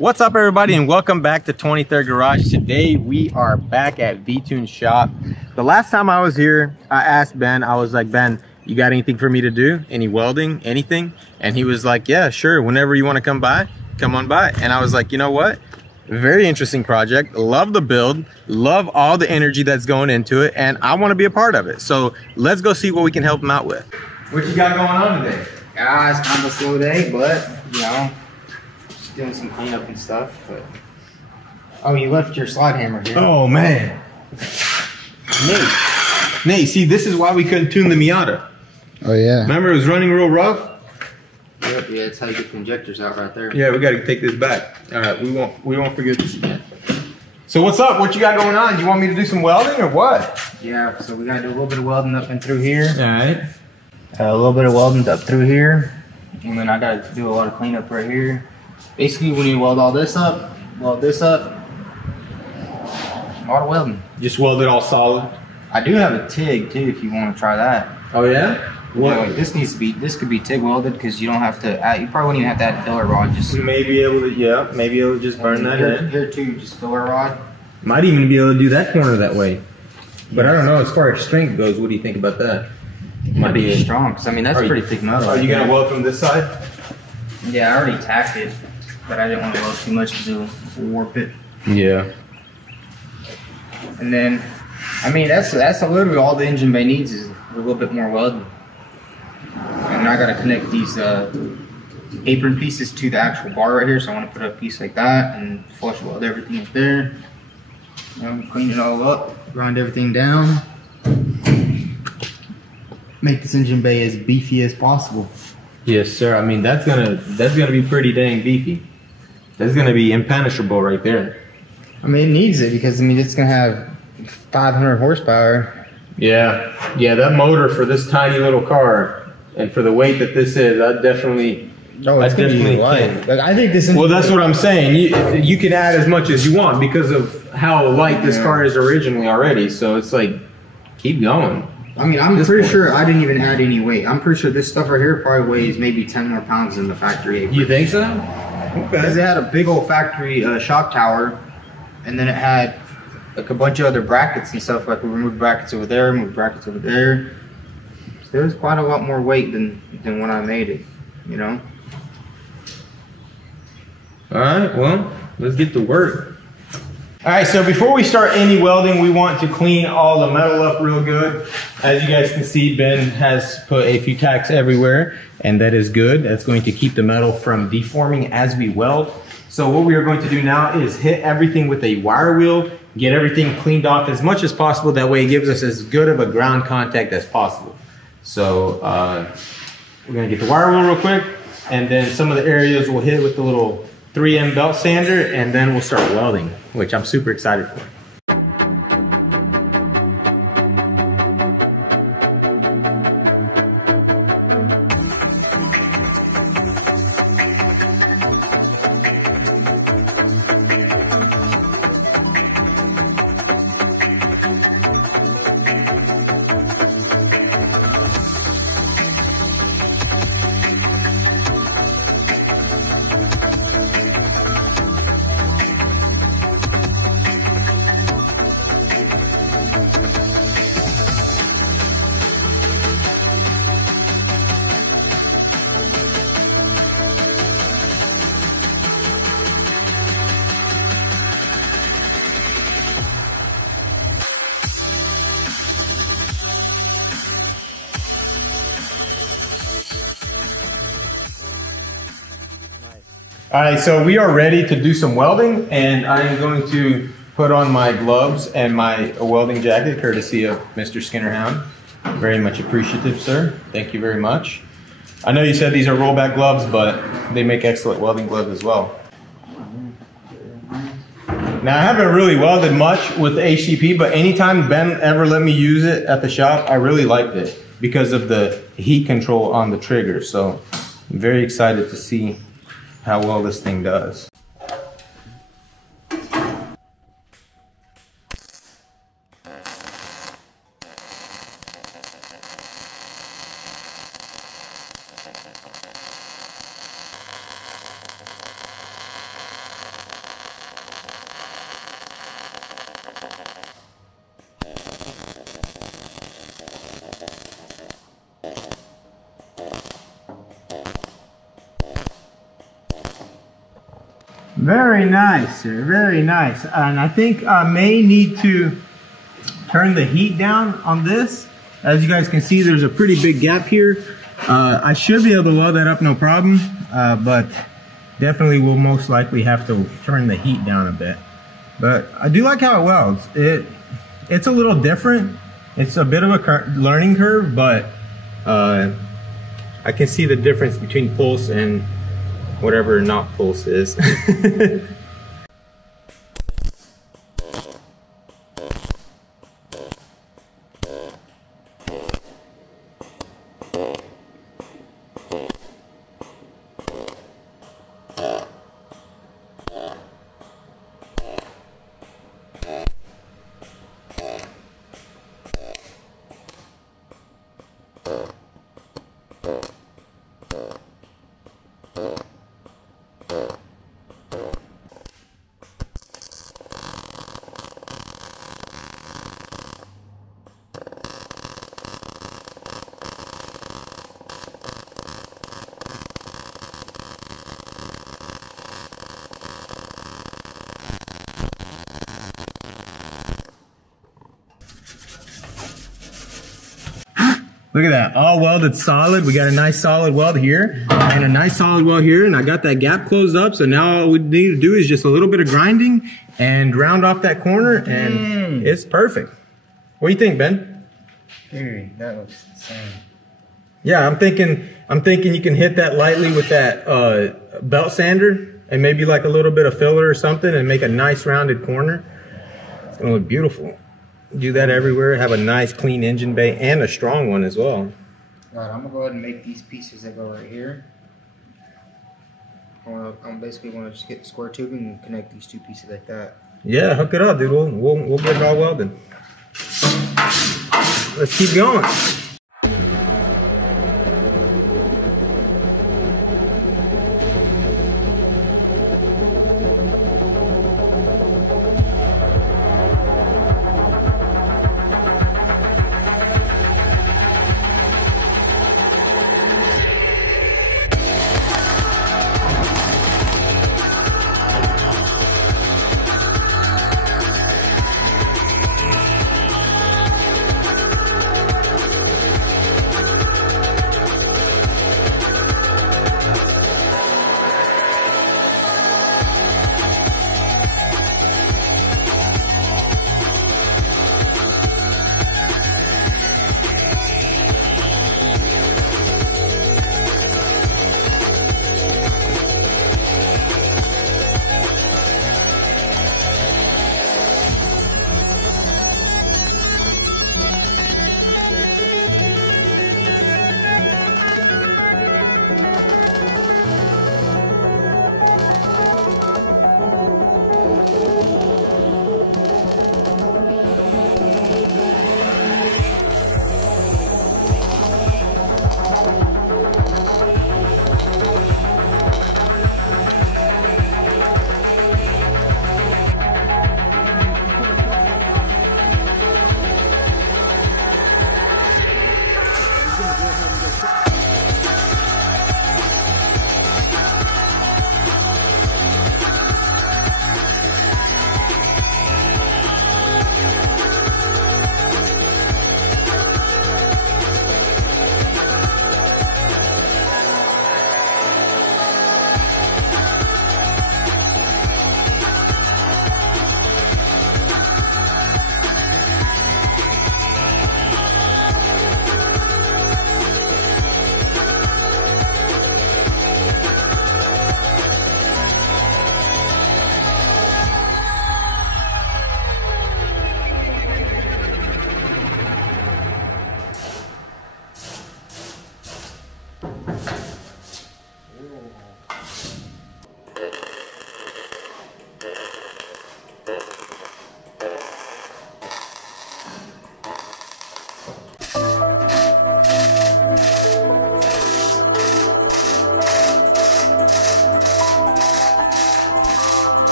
What's up, everybody, and welcome back to 23rd Garage. Today we are back at Vtuned shop. The last time I was here, I asked Ben, I was like, Ben, you got anything for me to do? Any welding, anything? And he was like, yeah, sure, whenever you want to come by, come on by. And I was like, you know what? Very interesting project. Love the build, love all the energy that's going into it, and I want to be a part of it. So let's go see what we can help him out with. What you got going on today? It's kind of a slow day, but you know, just doing some cleanup and stuff. But oh, you left your slide hammer here. Oh man, Nate, see, this is why we couldn't tune the Miata. Oh yeah. Remember, it was running real rough. Yep, yeah, that's how you get the injectors out right there. Yeah, we got to take this back. All right, we won't forget this again. So what's up? What you got going on? You want me to do some welding or what? Yeah, so we gotta do a little bit of welding up and through here. All right. A little bit of welding up through here, and then I gotta do a lot of cleanup right here. Basically, we need to weld all this up, weld this up. A lot of welding. Just weld it all solid. I do have a TIG too, if you want to try that. Oh yeah. What? Yeah, like this could be TIG welded because you don't have to add, you probably wouldn't even have to add filler rod. Just you may be able to, yeah, maybe it'll just burn that in. Here too, just filler rod. Might even be able to do that corner that way. But I don't know, as far as strength goes, what do you think about that? Might be strong, because I mean, that's pretty thick metal. Are you going to weld from this side? Yeah, I already tacked it, but I didn't want to weld too much because it'll warp it. Yeah. And then, I mean, that's literally all the engine bay needs is a little bit more welding. And I got to connect these apron pieces to the actual bar right here, so I want to put a piece like that and flush weld everything up there. Clean it all up, grind everything down. Make this engine bay as beefy as possible. Yes, sir. I mean, that's gonna be pretty dang beefy. That's gonna be impenetrable right there. I mean, it needs it because I mean it's gonna have 500 horsepower. Yeah, that motor for this tiny little car and for the weight that this is, that definitely. Oh, it's definitely light. Like, I think this. Well, that's what I'm saying. You can add as much as you want because of how light this car is originally already. So it's like, keep going. I mean, I'm pretty sure I didn't even add any weight. I'm pretty sure this stuff right here probably weighs maybe 10 more pounds than the factory apron. You think so? Okay. Because it had a big old factory shock tower, and then it had like a bunch of other brackets and stuff. Like we removed brackets over there, moved brackets over there. So there was quite a lot more weight than when I made it, you know? All right, well, let's get to work. All right, so before we start any welding, we want to clean all the metal up real good. As you guys can see, Ben has put a few tacks everywhere, and that is good. That's going to keep the metal from deforming as we weld. So what we are going to do now is hit everything with a wire wheel, get everything cleaned off as much as possible. That way it gives us as good of a ground contact as possible. So we're gonna get the wire wheel real quick, and then some of the areas we'll hit with the little 3M belt sander, and then we'll start welding, which I'm super excited for. All right, so we are ready to do some welding, and I am going to put on my gloves and my welding jacket, courtesy of Mr. Skinnerhound. Very much appreciative, sir. Thank you very much. I know you said these are rollback gloves, but they make excellent welding gloves as well. Now, I haven't really welded much with the HTP, but anytime Ben ever let me use it at the shop, I really liked it because of the heat control on the trigger. So I'm very excited to see how well this thing does. Very nice, sir. Very nice. And I think I may need to turn the heat down on this. As you guys can see, there's a pretty big gap here. I should be able to weld that up no problem, but definitely will most likely have to turn the heat down a bit. But I do like how it welds. It's a little different. It's a bit of a learning curve, but I can see the difference between pulse and whatever not pulse is. Look at that, all welded solid. We got a nice solid weld here and a nice solid weld here, and I got that gap closed up. So now all we need to do is just a little bit of grinding and round off that corner, and it's perfect. What do you think, Ben? Dude, that looks insane. Yeah, I'm thinking you can hit that lightly with that belt sander and maybe like a little bit of filler or something and make a nice rounded corner. It's gonna look beautiful. Do that everywhere, have a nice clean engine bay and a strong one as well. Alright, I'm gonna go ahead and make these pieces that go right here. I'm basically gonna just get the square tubing and connect these two pieces like that. Yeah, hook it up, dude. We'll get it all welded. Let's keep going.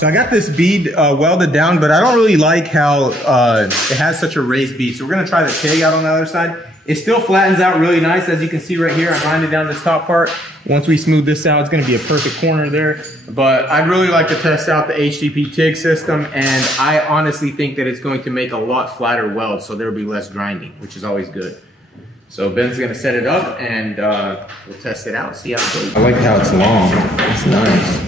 So I got this bead welded down, but I don't really like how it has such a raised bead. So we're gonna try the TIG out on the other side. It still flattens out really nice, as you can see right here. I grinded down this top part. Once we smooth this out, it's gonna be a perfect corner there. But I'd really like to test out the HDP TIG system, and I honestly think that it's going to make a lot flatter weld, so there'll be less grinding, which is always good. So Ben's gonna set it up, and we'll test it out, see how it goes. I like how it's long, it's nice.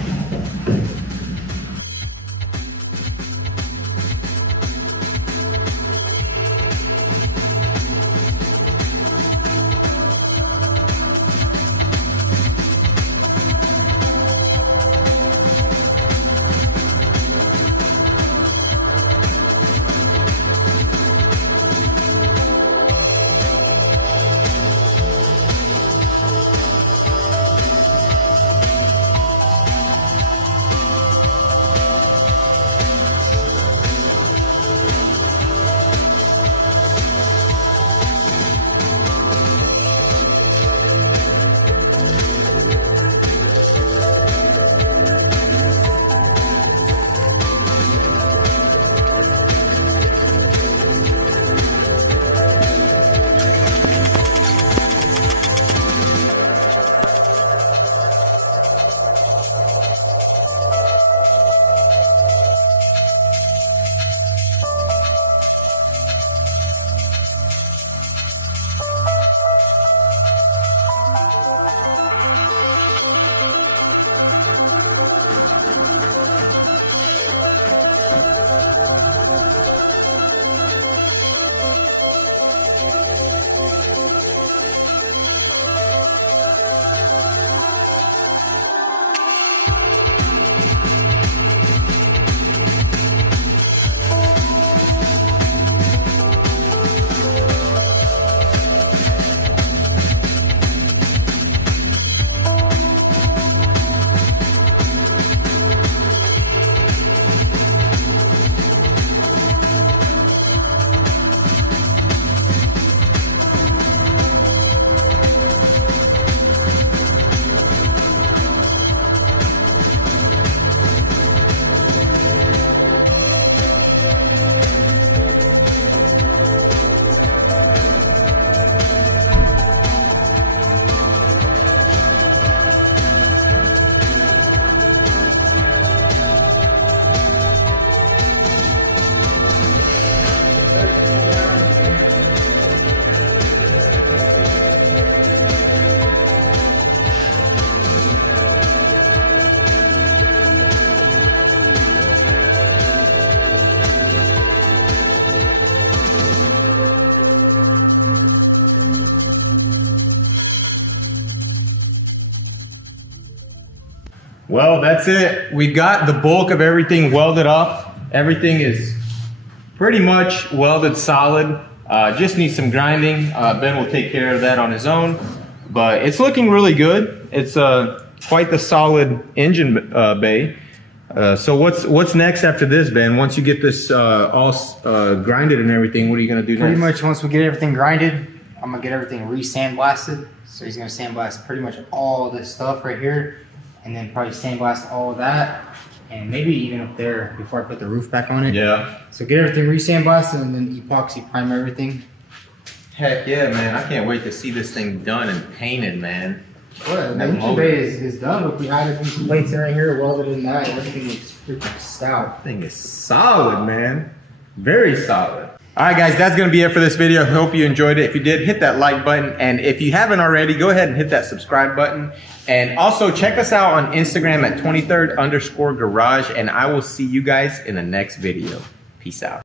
Well, that's it. We got the bulk of everything welded up. Everything is pretty much welded solid. Just needs some grinding. Ben will take care of that on his own, but it's looking really good. It's quite the solid engine bay. So what's next after this, Ben? Once you get this all grinded and everything, what are you gonna do next? Pretty much once we get everything grinded, I'm gonna get everything re-sandblasted. So he's gonna sandblast pretty much all this stuff right here, and then probably sandblast all of that, and maybe even up there before I put the roof back on it. Yeah. So get everything re-sandblasted and then epoxy primer everything. Heck yeah, man. I can't wait to see this thing done and painted, man. Well, the engine bay is done. If we added these plates in right here, welded in that, everything looks freaking stout. This thing is solid, man. Very solid. All right, guys, that's going to be it for this video. Hope you enjoyed it. If you did, hit that like button. And if you haven't already, go ahead and hit that subscribe button. And also check us out on Instagram at 23rd_garage. And I will see you guys in the next video. Peace out.